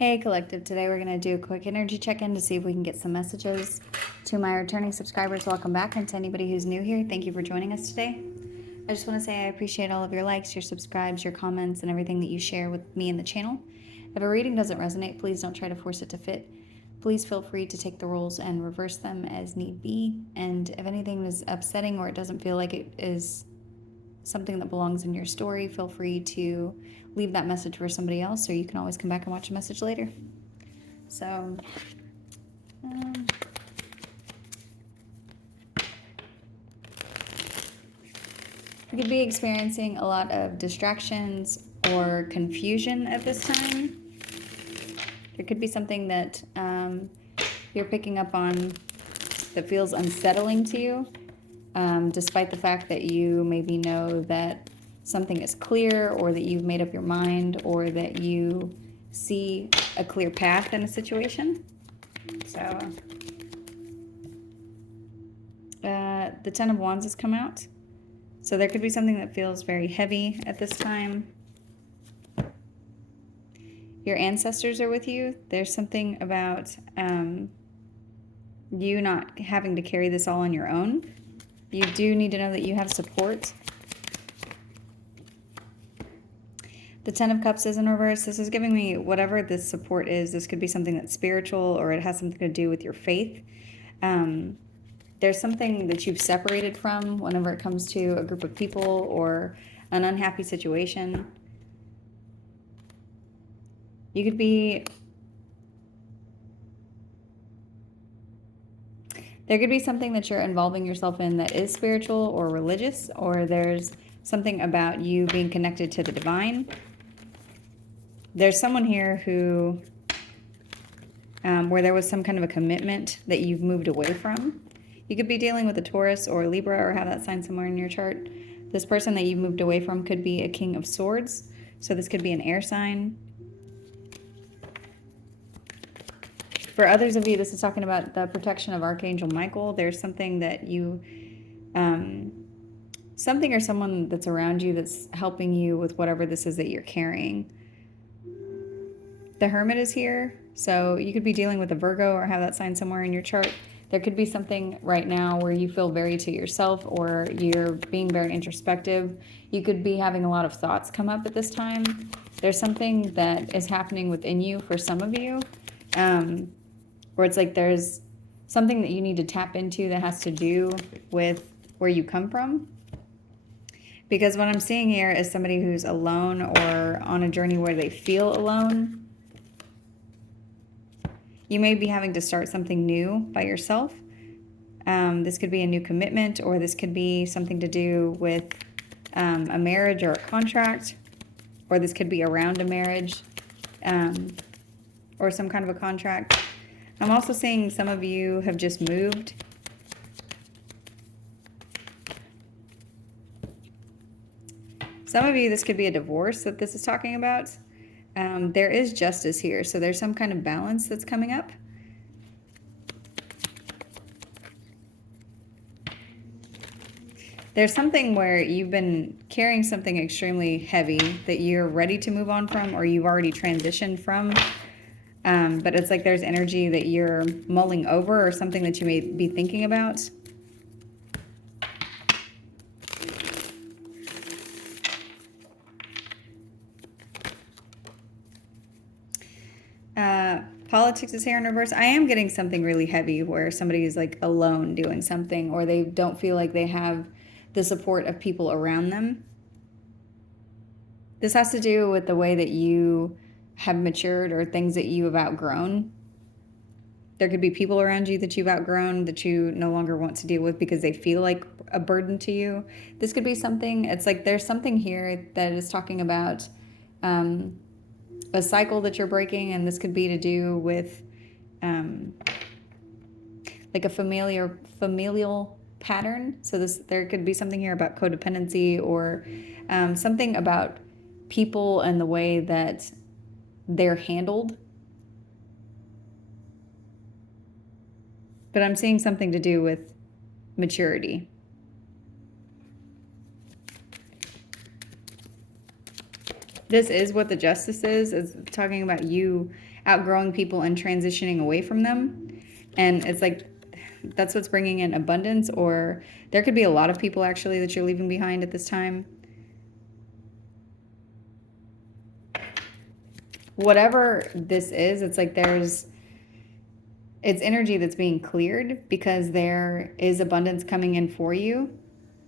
Hey Collective, today we're going to do a quick energy check-in to see if we can get some messages. To my returning subscribers, welcome back, and to anybody who's new here, thank you for joining us today. I just want to say I appreciate all of your likes, your subscribes, your comments, and everything that you share with me and the channel. If a reading doesn't resonate, please don't try to force it to fit. Please feel free to take the rules and reverse them as need be, and if anything is upsetting or it doesn't feel like it is something that belongs in your story, feel free to leave that message for somebody else, or you can always come back and watch a message later. So, you could be experiencing a lot of distractions or confusion at this time. There could be something that you're picking up on that feels unsettling to you, despite the fact that you maybe know that something is clear, or that you've made up your mind, or that you see a clear path in a situation. So the Ten of Wands has come out. So there could be something that feels very heavy at this time. Your ancestors are with you. There's something about you not having to carry this all on your own. You do need to know that you have support. The Ten of Cups is in reverse. This is giving me whatever this support is. This could be something that's spiritual, or it has something to do with your faith. There's something that you've separated from whenever it comes to a group of people or an unhappy situation. You could be... There could be something that you're involving yourself in that is spiritual or religious, or there's something about you being connected to the divine. There's someone here who, where there was some kind of a commitment that you've moved away from. You could be dealing with a Taurus or a Libra, or have that sign somewhere in your chart. This person that you've moved away from could be a King of Swords. So this could be an air sign. For others of you, this is talking about the protection of Archangel Michael. There's something that you, something or someone that's around you that's helping you with whatever this is that you're carrying. The Hermit is here, so you could be dealing with a Virgo or have that sign somewhere in your chart. There could be something right now where you feel very to yourself, or you're being very introspective. You could be having a lot of thoughts come up at this time. There's something that is happening within you for some of you, where it's like there's something that you need to tap into that has to do with where you come from. Because what I'm seeing here is somebody who's alone or on a journey where they feel alone. You may be having to start something new by yourself. This could be a new commitment, or this could be something to do with a marriage or a contract, or this could be around a marriage or some kind of a contract. I'm also seeing some of you have just moved. Some of you, this could be a divorce that this is talking about. There is justice here, so there's some kind of balance that's coming up. There's something where you've been carrying something extremely heavy that you're ready to move on from, or you've already transitioned from. But it's like there's energy that you're mulling over, or something that you may be thinking about. Politics is here in reverse. I am getting something really heavy where somebody is like alone doing something, or they don't feel like they have the support of people around them. This has to do with the way that you have matured, or things that you have outgrown. There could be people around you that you've outgrown, that you no longer want to deal with because they feel like a burden to you. This could be something, it's like there's something here that is talking about a cycle that you're breaking, and this could be to do with like a familial pattern. So there could be something here about codependency, or something about people and the way that they're handled. But I'm seeing something to do with maturity. This is what the justice is. It's talking about you outgrowing people and transitioning away from them. And it's like, that's what's bringing in abundance, or there could be a lot of people actually that you're leaving behind at this time. Whatever this is, it's like it's energy that's being cleared because there is abundance coming in for you.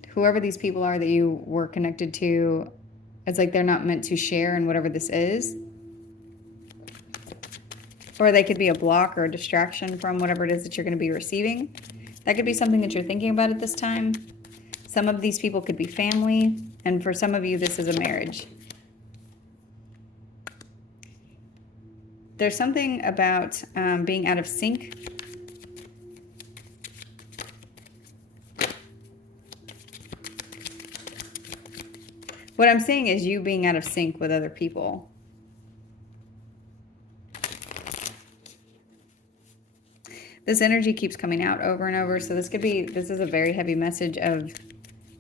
Whoever these people are that you were connected to, it's like they're not meant to share in whatever this is. Or they could be a block or a distraction from whatever it is that you're going to be receiving. That could be something that you're thinking about at this time. Some of these people could be family, and for some of you, this is a marriage. There's something about being out of sync. What I'm saying is you being out of sync with other people. This energy keeps coming out over and over. So this is a very heavy message of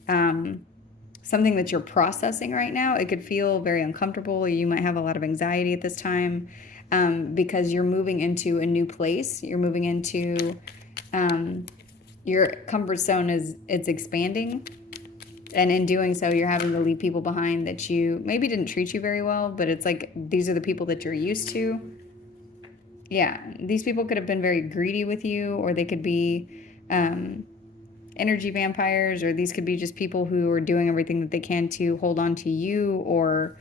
something that you're processing right now. It could feel very uncomfortable. You might have a lot of anxiety at this time because you're moving into a new place. You're moving into your comfort zone it's expanding. And in doing so, you're having to leave people behind that you maybe didn't treat you very well, but it's like these are the people that you're used to. Yeah, these people could have been very greedy with you, or they could be energy vampires, or these could be just people who are doing everything that they can to hold on to you or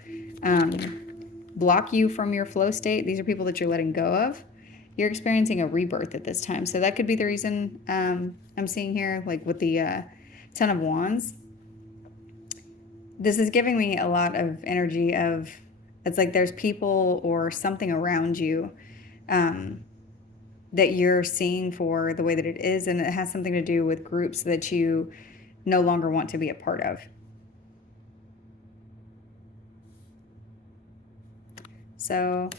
block you from your flow state. These are people that you're letting go of. You're experiencing a rebirth at this time. So that could be the reason I'm seeing here, like with the Ten of Wands. This is giving me a lot of energy of, it's like there's people or something around you that you're seeing for the way that it is, and it has something to do with groups that you no longer want to be a part of. So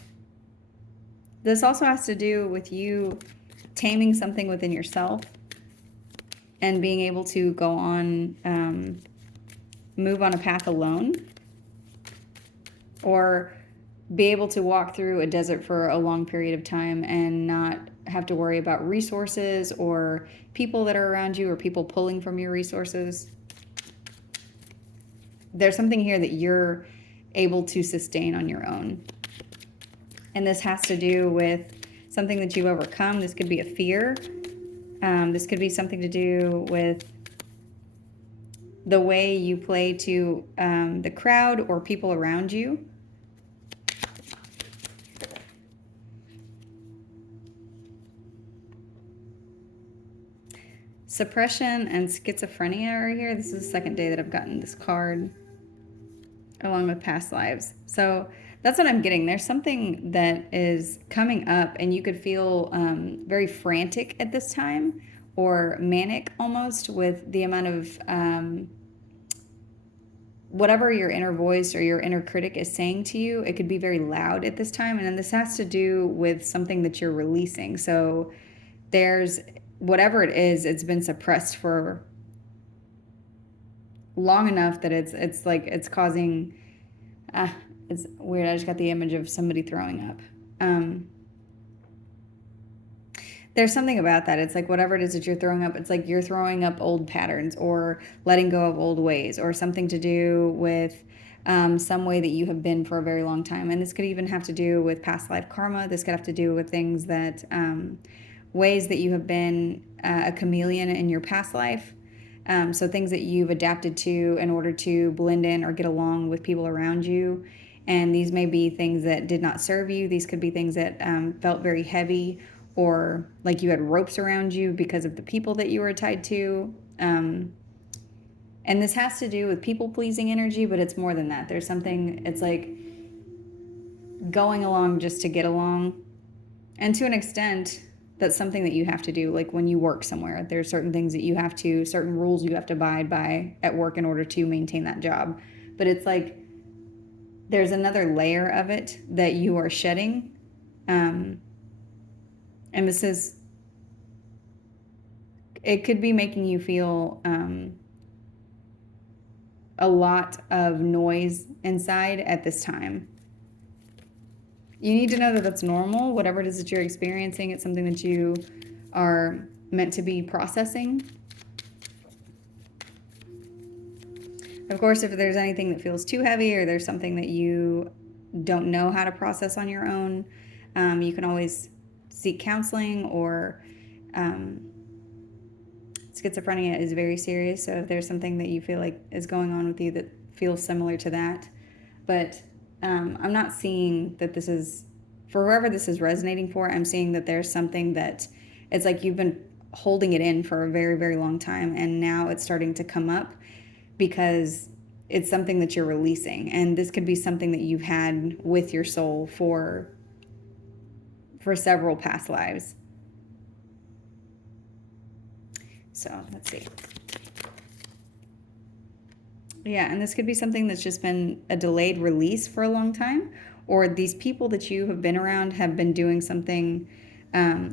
this also has to do with you taming something within yourself and being able to go on, move on a path alone, or be able to walk through a desert for a long period of time and not have to worry about resources or people that are around you or people pulling from your resources. There's something here that you're able to sustain on your own. And this has to do with something that you've overcome. This could be a fear. This could be something to do with the way you play to the crowd or people around you. Suppression and schizophrenia are here. This is the second day that I've gotten this card, along with past lives. So that's what I'm getting. There's something that is coming up, and you could feel very frantic at this time, or manic almost, with the amount of whatever your inner voice or your inner critic is saying to you. It could be very loud at this time, and then this has to do with something that you're releasing. So there's whatever it is, it's been suppressed for long enough that it's like it's causing it's weird. I just got the image of somebody throwing up. There's something about that. It's like whatever it is that you're throwing up, it's like you're throwing up old patterns or letting go of old ways, or something to do with some way that you have been for a very long time. And this could even have to do with past life karma. This could have to do with things that ways that you have been a chameleon in your past life. So things that you've adapted to in order to blend in or get along with people around you. And these may be things that did not serve you. These could be things that felt very heavy, or like you had ropes around you because of the people that you were tied to. And this has to do with people-pleasing energy, but it's more than that. There's something, it's like going along just to get along. And to an extent, that's something that you have to do. Like when you work somewhere, there's certain things that you have to, certain rules you have to abide by at work in order to maintain that job. But it's like there's another layer of it that you are shedding. And this is, it could be making you feel a lot of noise inside at this time. You need to know that that's normal. Whatever it is that you're experiencing, it's something that you are meant to be processing. Of course, if there's anything that feels too heavy or there's something that you don't know how to process on your own, you can always seek counseling, or schizophrenia is very serious. So if there's something that you feel like is going on with you that feels similar to that, but I'm not seeing that this is, for whoever this is resonating for, I'm seeing that there's something that it's like you've been holding it in for a very, very long time, and now it's starting to come up because it's something that you're releasing. And this could be something that you've had with your soul for several past lives. So let's see. Yeah, and this could be something that's just been a delayed release for a long time, or these people that you have been around have been doing something,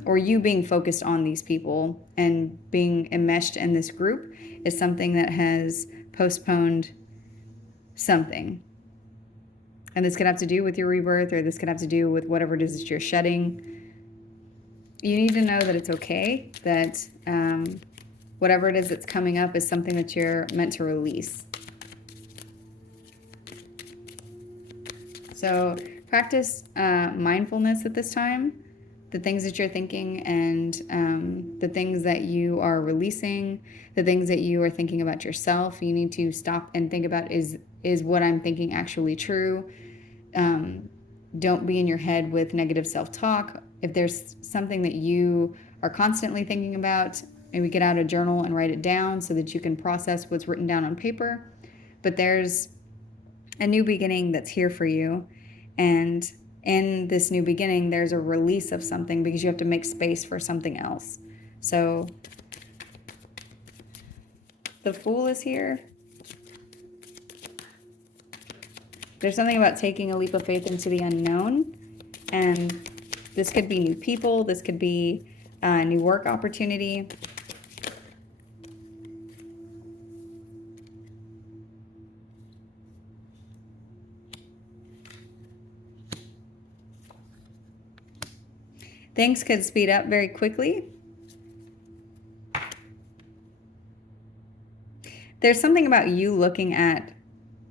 or you being focused on these people and being enmeshed in this group is something that has postponed something. And this could have to do with your rebirth, or this could have to do with whatever it is that you're shedding. You need to know that it's okay, that whatever it is that's coming up is something that you're meant to release. So practice mindfulness at this time, the things that you're thinking, and the things that you are releasing, the things that you are thinking about yourself. You need to stop and think about, is what I'm thinking actually true? Don't be in your head with negative self-talk. If there's something that you are constantly thinking about, maybe get out a journal and write it down so that you can process what's written down on paper. But there's a new beginning that's here for you. And in this new beginning, there's a release of something because you have to make space for something else. So the Fool is here. There's something about taking a leap of faith into the unknown. And this could be new people. This could be a new work opportunity. Things could speed up very quickly. There's something about you looking at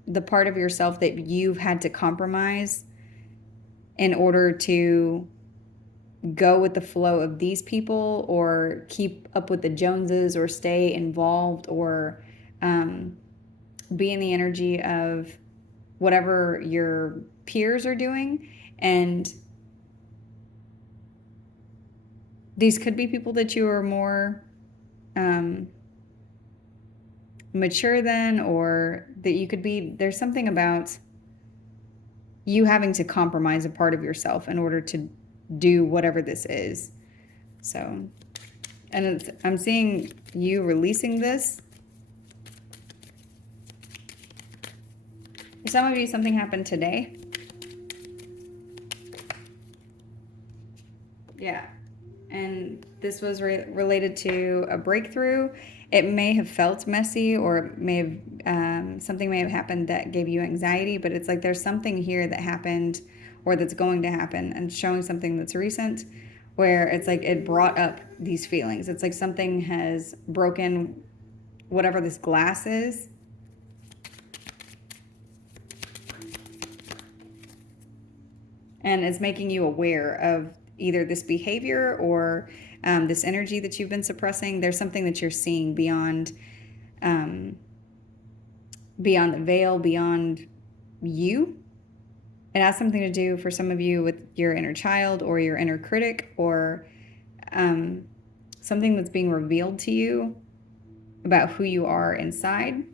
the part of yourself that you've had to compromise in order to go with the flow of these people, or keep up with the Joneses, or stay involved, or be in the energy of whatever your peers are doing. And these could be people that you are more mature than, or that you could be, there's something about you having to compromise a part of yourself in order to do whatever this is. So, and I'm seeing you releasing this. For some of you, something happened today. Yeah. And this was related to a breakthrough. It may have felt messy, or it may have something may have happened that gave you anxiety, but it's like there's something here that happened, or that's going to happen, and showing something that's recent, where it's like it brought up these feelings. It's like something has broken whatever this glass is. And it's making you aware of either this behavior or this energy that you've been suppressing. There's something that you're seeing beyond the veil, beyond you. It has something to do, for some of you, with your inner child or your inner critic, or something that's being revealed to you about who you are inside.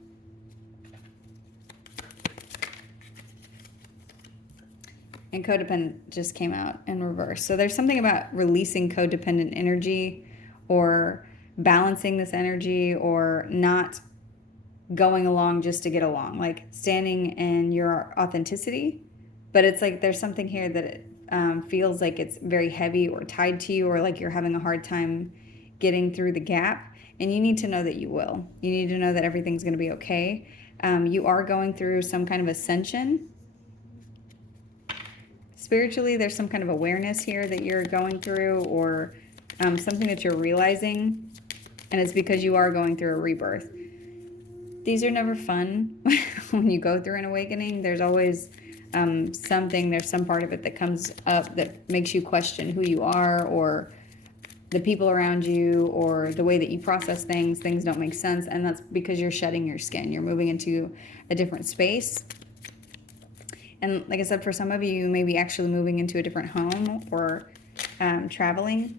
And codependent just came out in reverse. So there's something about releasing codependent energy, or balancing this energy, or not going along just to get along, like standing in your authenticity. But it's like there's something here that it feels like it's very heavy or tied to you, or like you're having a hard time getting through the gap. And you need to know that you will. You need to know that everything's going to be okay. You are going through some kind of ascension. Spiritually, there's some kind of awareness here that you're going through, or something that you're realizing, and it's because you are going through a rebirth. These are never fun when you go through an awakening. There's always there's some part of it that comes up that makes you question who you are, or the people around you, or the way that you process things. Things don't make sense, and that's because you're shedding your skin. You're moving into a different space. And like I said, for some of you, you may be actually moving into a different home, or traveling.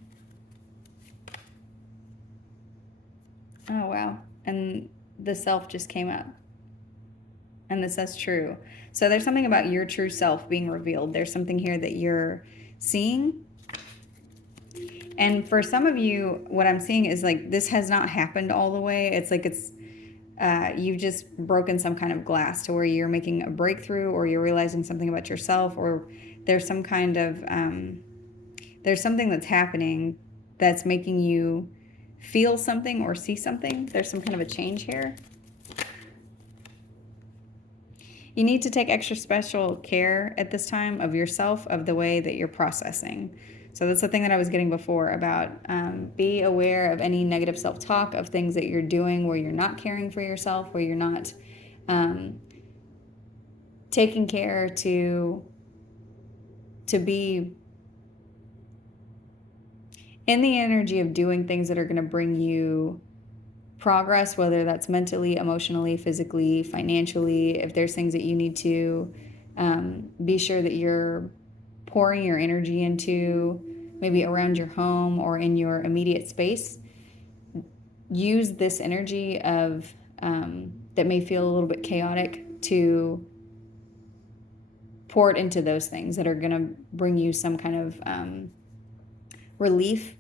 Oh, wow. And the self just came up. And this says true. So there's something about your true self being revealed. There's something here that you're seeing. And for some of you, what I'm seeing is like this has not happened all the way. It's like you've just broken some kind of glass to where you're making a breakthrough, or you're realizing something about yourself, or there's some kind of there's something that's happening that's making you feel something or see something. There's some kind of a change here. You need to take extra special care at this time of yourself, of the way that you're processing. So that's the thing that I was getting before about be aware of any negative self-talk, of things that you're doing where you're not caring for yourself, where you're not taking care to be in the energy of doing things that are going to bring you progress, whether that's mentally, emotionally, physically, financially. If there's things that you need to be sure that you're pouring your energy into, maybe around your home or in your immediate space, use this energy of that may feel a little bit chaotic to pour it into those things that are going to bring you some kind of relief.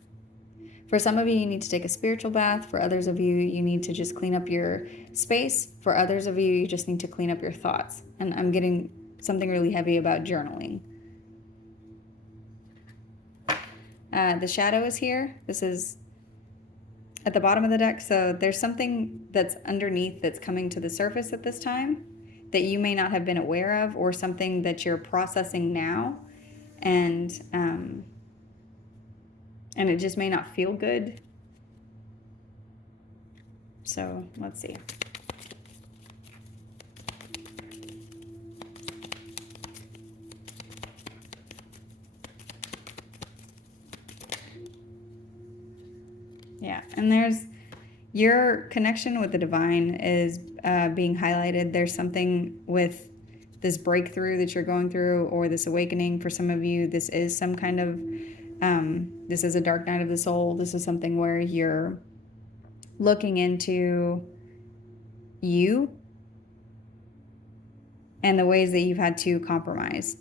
For some of you, you need to take a spiritual bath. For others of you, you need to just clean up your space. For others of you, you just need to clean up your thoughts. And I'm getting something really heavy about journaling. The shadow is here. This is at the bottom of the deck. So there's something that's underneath that's coming to the surface at this time that you may not have been aware of, or something that you're processing now. And it just may not feel good. So let's see. Yeah, and there's your connection with the divine is being highlighted. There's something with this breakthrough that you're going through, or this awakening. For some of you, this is some kind of this is a dark night of the soul. This is something where you're looking into you and the ways that you've had to compromise.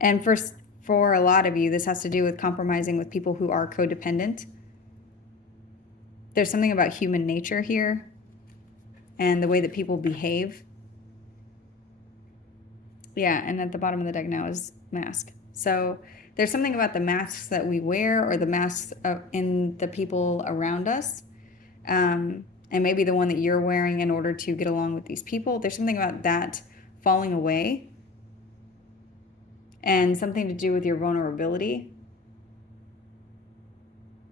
And for a lot of you, this has to do with compromising with people who are codependent. There's something about human nature here and the way that people behave. Yeah, and at the bottom of the deck now is mask. So there's something about the masks that we wear, or the masks in the people around us, and maybe the one that you're wearing in order to get along with these people. There's something about that falling away, and something to do with your vulnerability.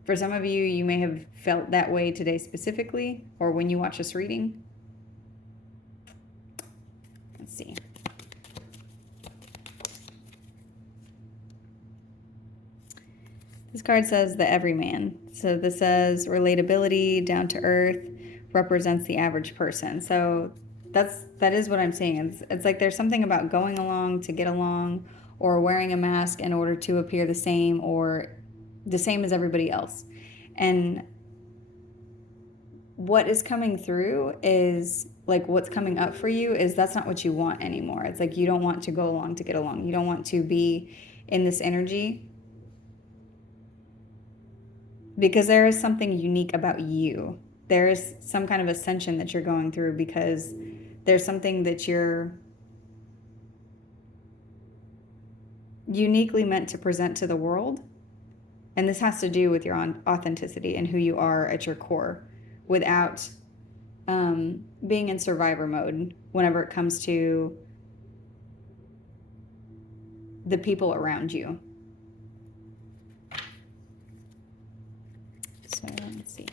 For some of you, you may have felt that way today specifically, or when you watch this reading. Let's see. This card says the everyman. So this says relatability, down to earth, represents the average person. So that is what I'm seeing. It's like there's something about going along to get along, or wearing a mask in order to appear the same, or the same as everybody else. And what is coming through is like, what's coming up for you is that's not what you want anymore. It's like you don't want to go along to get along. You don't want to be in this energy, because there is something unique about you. There is some kind of ascension that you're going through, because there's something that you're uniquely meant to present to the world. And this has to do with your authenticity and who you are at your core, without being in survivor mode whenever it comes to the people around you. So let's see.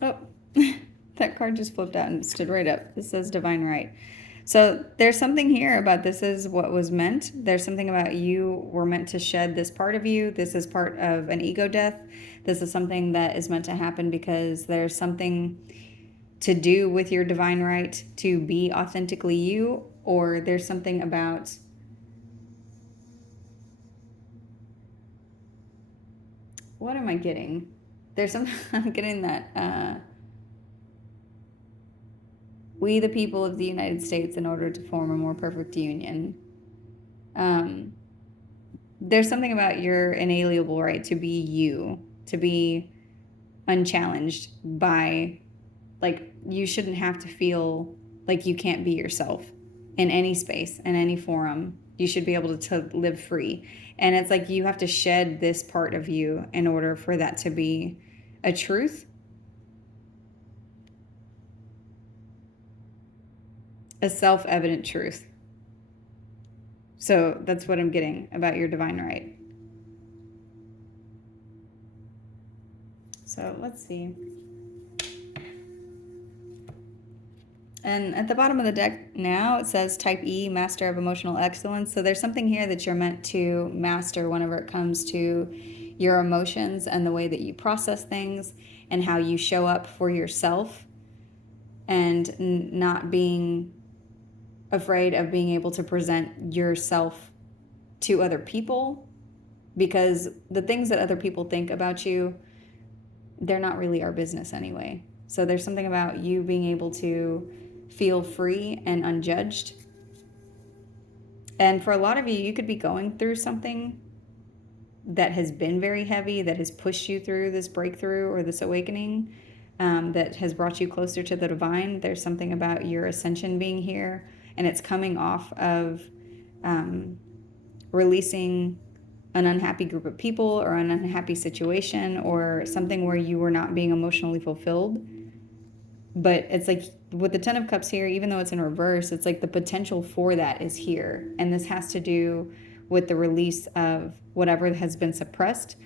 Oh, that card just flipped out and stood right up. It says divine right. So there's something here about this is what was meant. There's something about you were meant to shed this part of you. This is part of an ego death. This is something that is meant to happen because there's something to do with your divine right to be authentically you, or there's something about what am I getting? There's something I'm getting that we, the people of the United States, in order to form a more perfect union. There's something about your inalienable right to be you, to be unchallenged by, like, you shouldn't have to feel like you can't be yourself in any space, in any forum. You should be able to live free. And it's like you have to shed this part of you in order for that to be a truth. A self-evident truth. So that's what I'm getting about your divine right. So let's see. And at the bottom of the deck now, it says type E, master of emotional excellence. So there's something here that you're meant to master whenever it comes to your emotions and the way that you process things and how you show up for yourself, and not being afraid of being able to present yourself to other people, because the things that other people think about you, they're not really our business anyway. So there's something about you being able to feel free and unjudged. And for a lot of you, you could be going through something that has been very heavy, that has pushed you through this breakthrough or this awakening, that has brought you closer to the divine. There's something about your ascension being here, and it's coming off of releasing an unhappy group of people or an unhappy situation or something where you were not being emotionally fulfilled. But it's like with the Ten of Cups here, even though it's in reverse, it's like the potential for that is here. And this has to do with the release of whatever has been suppressed.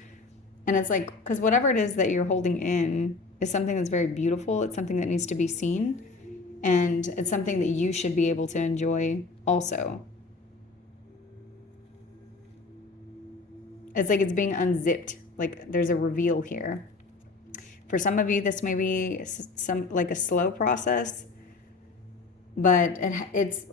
And it's like, because whatever it is that you're holding in is something that's very beautiful. It's something that needs to be seen. And it's something that you should be able to enjoy also. It's like it's being unzipped. Like there's a reveal here. For some of you, this may be some like a slow process, but it's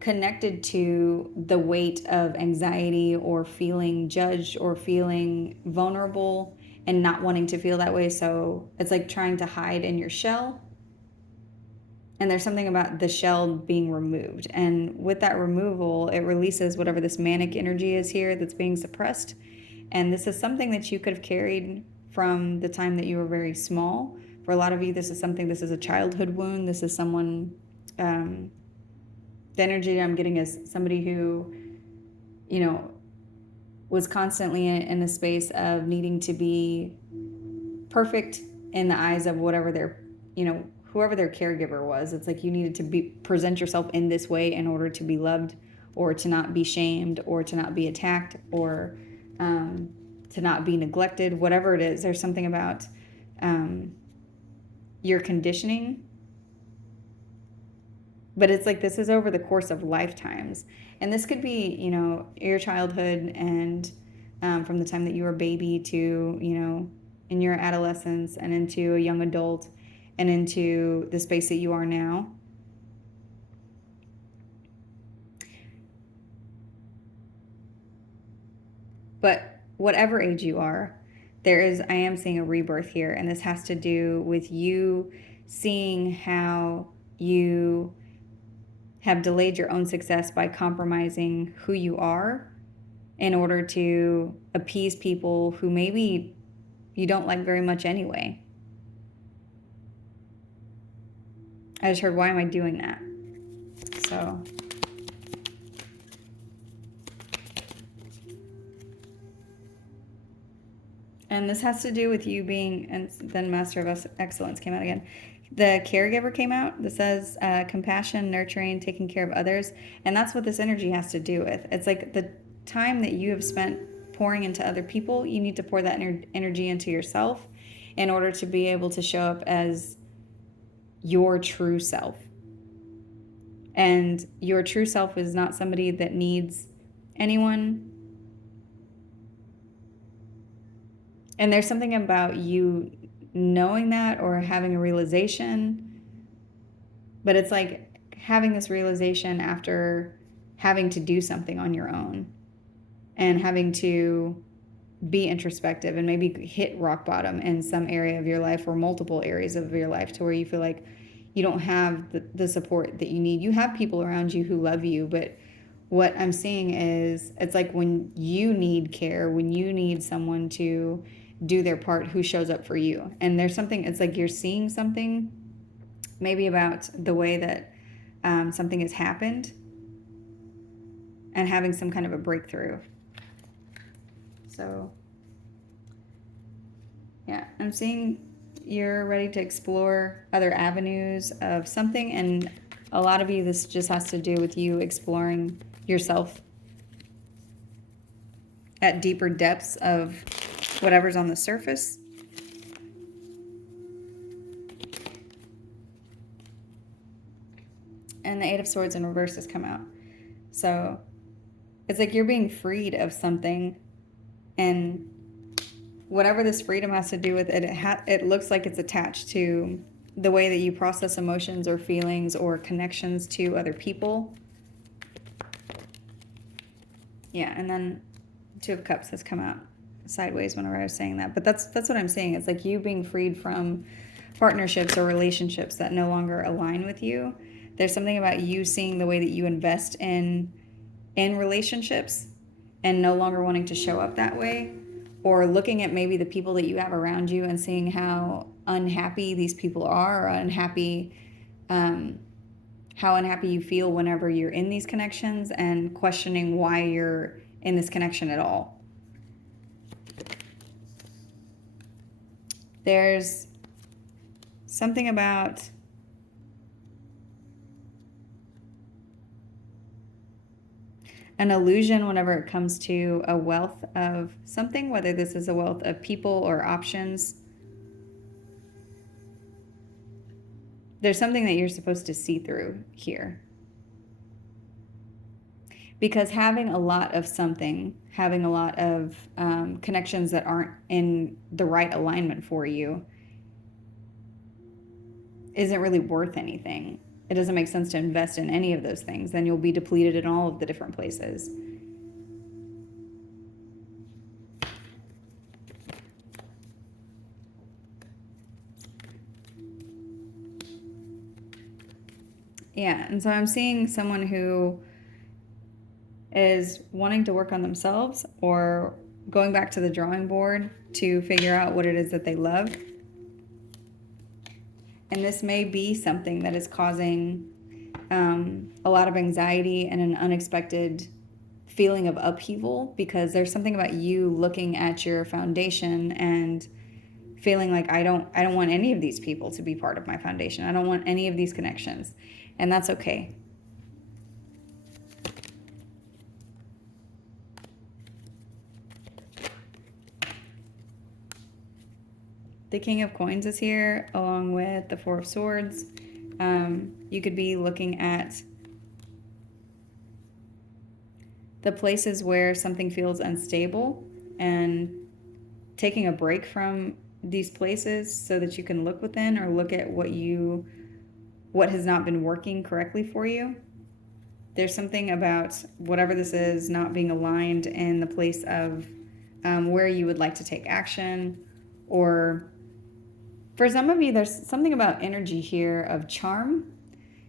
connected to the weight of anxiety or feeling judged or feeling vulnerable and not wanting to feel that way. So it's like trying to hide in your shell. And there's something about the shell being removed. And with that removal, it releases whatever this manic energy is here that's being suppressed. And this is something that you could have carried from the time that you were very small. For a lot of you, this is a childhood wound. This is someone, the energy I'm getting is somebody who, was constantly in a space of needing to be perfect in the eyes of whatever their, whoever their caregiver was. It's like you needed to present yourself in this way in order to be loved, or to not be shamed, or to not be attacked, or to not be neglected, whatever it is. There's something about your conditioning. But it's like this is over the course of lifetimes. And this could be, your childhood and from the time that you were a baby to, in your adolescence and into a young adult and into the space that you are now. But whatever age you are, I am seeing a rebirth here. And this has to do with you seeing how you have delayed your own success by compromising who you are in order to appease people who maybe you don't like very much anyway. I just heard, why am I doing that? So And this has to do with you being, and then Master of Excellence came out again. The caregiver came out that says compassion, nurturing, taking care of others. And that's what this energy has to do with. It's like the time that you have spent pouring into other people, you need to pour that energy into yourself in order to be able to show up as your true self. And your true self is not somebody that needs anyone. And there's something about you knowing that or having a realization, but it's like having this realization after having to do something on your own and having to be introspective and maybe hit rock bottom in some area of your life or multiple areas of your life to where you feel like you don't have the support that you need. You have people around you who love you, but what I'm seeing is it's like when you need care, when you need someone to do their part, who shows up for you. And there's something, it's like you're seeing something maybe about the way that something has happened and having some kind of a breakthrough. So yeah, I'm seeing you're ready to explore other avenues of something, and a lot of you, this just has to do with you exploring yourself at deeper depths of whatever's on the surface. And the Eight of Swords in reverse has come out. So it's like you're being freed of something, and whatever this freedom has to do with it, it looks like it's attached to the way that you process emotions or feelings or connections to other people. Yeah, and then Two of Cups has come out sideways whenever I was saying that. But that's what I'm saying. It's like you being freed from partnerships or relationships that no longer align with you. There's something about you seeing the way that you invest in relationships and no longer wanting to show up that way, or looking at maybe the people that you have around you and seeing how unhappy these people are, or how unhappy you feel whenever you're in these connections, and questioning why you're in this connection at all. There's something about an illusion whenever it comes to a wealth of something, whether this is a wealth of people or options. There's something that you're supposed to see through here. Because having a lot of something, having a lot of connections that aren't in the right alignment for you isn't really worth anything. It doesn't make sense to invest in any of those things. Then you'll be depleted in all of the different places. Yeah, and so I'm seeing someone who is wanting to work on themselves or going back to the drawing board to figure out what it is that they love. And this may be something that is causing a lot of anxiety and an unexpected feeling of upheaval, because there's something about you looking at your foundation and feeling like I don't want any of these people to be part of my foundation. I don't want any of these connections. And that's okay. The King of Coins is here along with the Four of Swords. You could be looking at the places where something feels unstable and taking a break from these places so that you can look within or look at what has not been working correctly for you. There's something about whatever this is not being aligned in the place of where you would like to take action, or for some of you, there's something about energy here of charm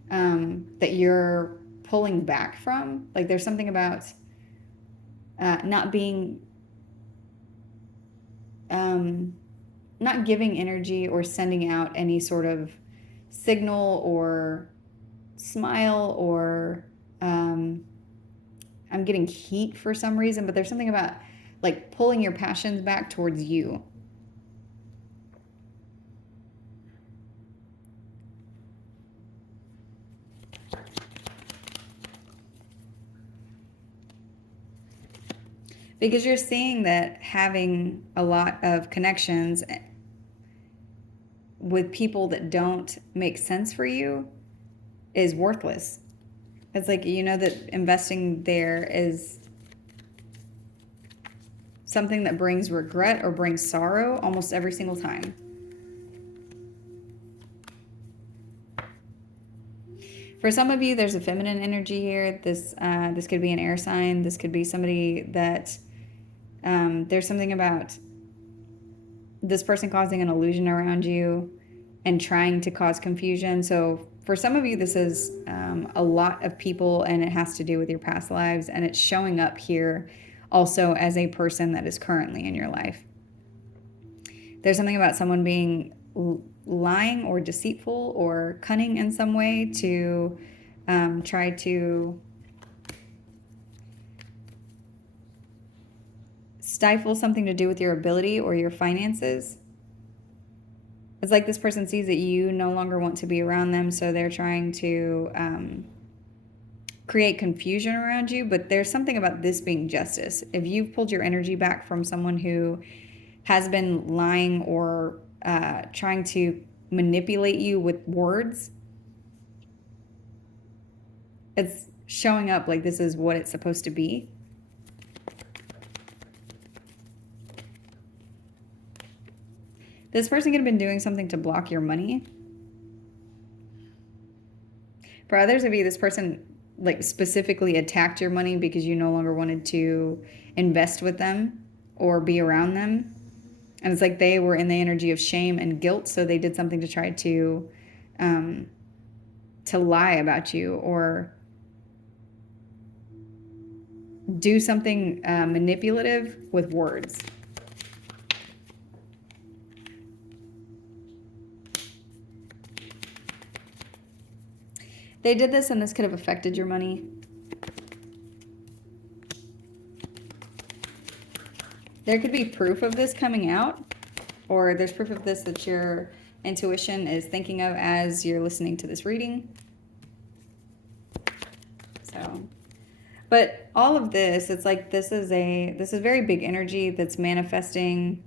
that you're pulling back from. Like there's something about not giving energy or sending out any sort of signal or smile, or I'm getting heat for some reason, but there's something about like pulling your passions back towards you Because you're seeing that having a lot of connections with people that don't make sense for you is worthless. It's like, you know, that investing there is something that brings regret or brings sorrow almost every single time. For some of you, there's a feminine energy here. This could be an air sign. This could be somebody that there's something about this person causing an illusion around you and trying to cause confusion. So for some of you, this is a lot of people, and it has to do with your past lives, and it's showing up here also as a person that is currently in your life. There's something about someone being lying or deceitful or cunning in some way to try to stifle something to do with your ability or your finances. It's like this person sees that you no longer want to be around them, so they're trying to create confusion around you. But there's something about this being justice. If you've pulled your energy back from someone who has been lying or trying to manipulate you with words, it's showing up like this is what it's supposed to be. This person could have been doing something to block your money. For others of you, this person like specifically attacked your money because you no longer wanted to invest with them or be around them. And it's like they were in the energy of shame and guilt, so they did something to try to lie about you or do something manipulative with words. They did this, and this could have affected your money. There could be proof of this coming out, or there's proof of this that your intuition is thinking of as you're listening to this reading. So, but all of this, it's like this is very big energy that's manifesting,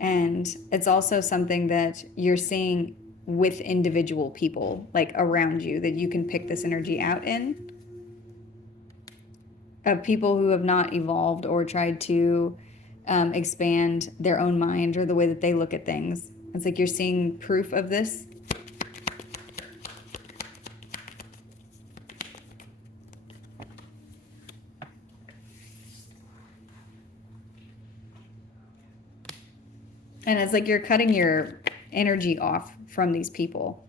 and it's also something that you're seeing with individual people like around you that you can pick this energy out in, of people who have not evolved or tried to expand their own mind or the way that they look at things. It's like you're seeing proof of this. And it's like you're cutting your energy off from these people.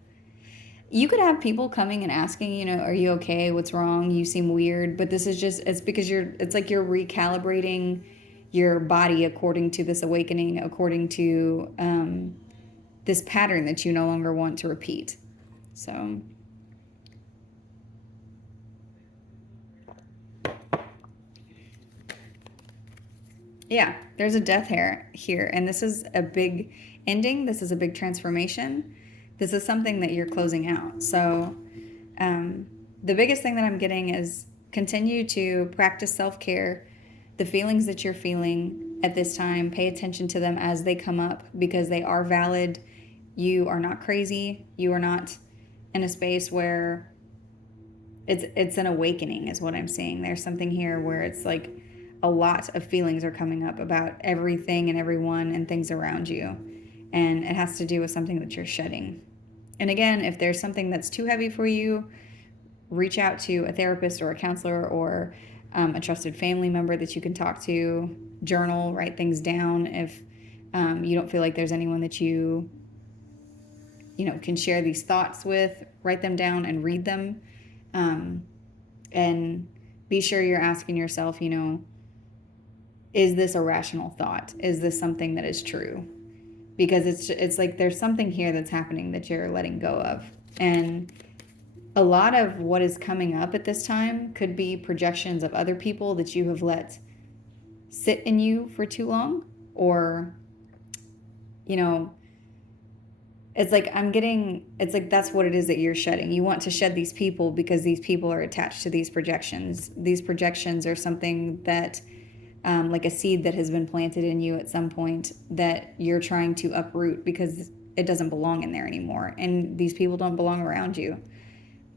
You could have people coming and asking, you know, are you okay? What's wrong? You seem weird. But this is just, it's because it's like you're recalibrating your body according to this awakening, according to this pattern that you no longer want to repeat. So yeah, there's a death here, and this is a big ending. This is a big transformation. This is something that you're closing out. So the biggest thing that I'm getting is continue to practice self-care. The feelings that you're feeling at this time, pay attention to them as they come up, because they are valid. You are not crazy. You are not in a space where it's an awakening is what I'm seeing. There's something here where it's like a lot of feelings are coming up about everything and everyone and things around you. And it has to do with something that you're shedding. And again, if there's something that's too heavy for you, reach out to a therapist or a counselor or a trusted family member that you can talk to. Journal, write things down. If you don't feel like there's anyone that you can share these thoughts with, write them down and read them. And be sure you're asking yourself, is this a rational thought? Is this something that is true? Because it's like there's something here that's happening that you're letting go of. And a lot of what is coming up at this time could be projections of other people that you have let sit in you for too long. Or, it's like that's what it is that you're shedding. You want to shed these people because these people are attached to these projections. These projections are something that like a seed that has been planted in you at some point that you're trying to uproot because it doesn't belong in there anymore. And these people don't belong around you.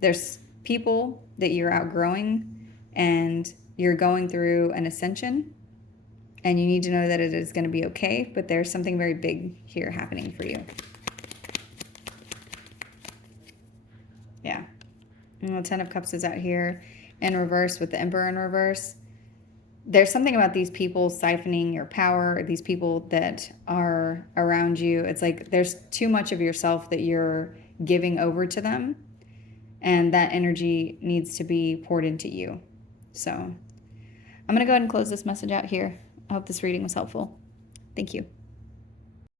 There's people that you're outgrowing, and you're going through an ascension, and you need to know that it is going to be okay, but there's something very big here happening for you. Yeah. And the Ten of Cups is out here in reverse with the Emperor in reverse. There's something about these people siphoning your power, these people that are around you. It's like there's too much of yourself that you're giving over to them, and that energy needs to be poured into you. So I'm going to go ahead and close this message out here. I hope this reading was helpful. Thank you.